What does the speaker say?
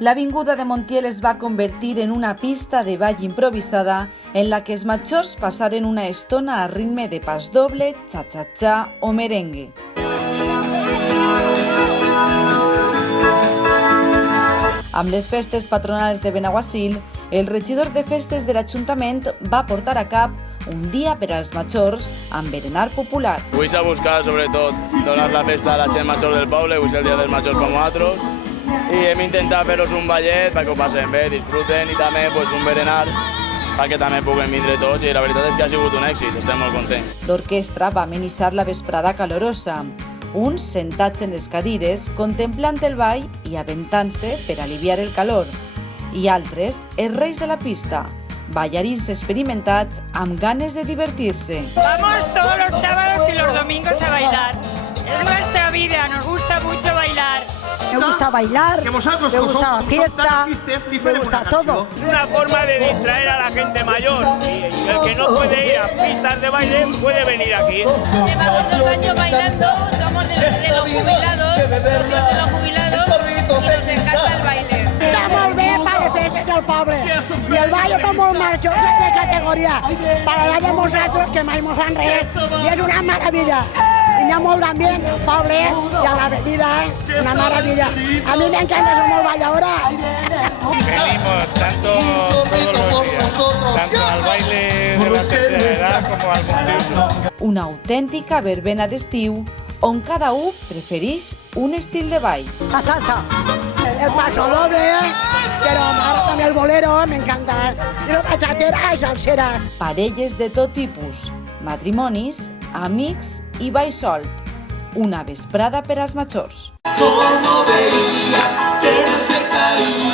L'avinguda de Montiel es va convertir en una pista de ball improvisada en la que els majors passaren una estona a ritme de pas doble, cha-cha-cha o merengue. Amb les festes patronals de Benaguasil, el regidor de festes de l'Ajuntament va portar a cap un dia per als majors amb berenar popular. Avui s'ha buscat, sobretot, donar la festa a la gent major del poble, avui és el dia dels majors com nosaltres, i hem intentat fer-los un ballet perquè ho passem bé, disfruten i també un berenar perquè també puguem vindre tots i la veritat és que ha sigut un èxit, estem molt contents. L'orquestra va amenitzar la vesprada calorosa, uns sentats en les cadires contemplant el ball i aventant-se per aliviar el calor, i altres els reis de la pista, ballarins experimentats amb ganes de divertir-se. Vamos todos los sábados y los domingos a bailar. Es nuestra vida, nos gusta mucho bailar. Me gusta bailar, me gusta la fiesta, me gusta todo. Es una forma de distraer a la gente mayor y el que no puede ir a pistas de baile puede venir aquí. Llevamos 2 años bailando, somos de los jubilados, socios de los jubilados y nos encanta el baile. Està molt bé per festes del poble i el ball és molt marxós de categoria per a l'edat de nosaltres que mai mos fan res i és una meravella. Y hi ha molt d'ambient al poble i a l'avenida, una maravilla. A mí me encanta, soy muy bailadora. Venimos tanto todos los días, tanto al baile de la tercera edad como al multiuso. Una autèntica verbena d'estiu on cada un prefereix un estil de ball. La salsa, el paso doble, pero ahora también el bolero, me encanta. Y la bachatera y salsera. Parelles de tot tipus, matrimonis, amics i ball solt. Una vesprada per als majors. Como veía que no se caía.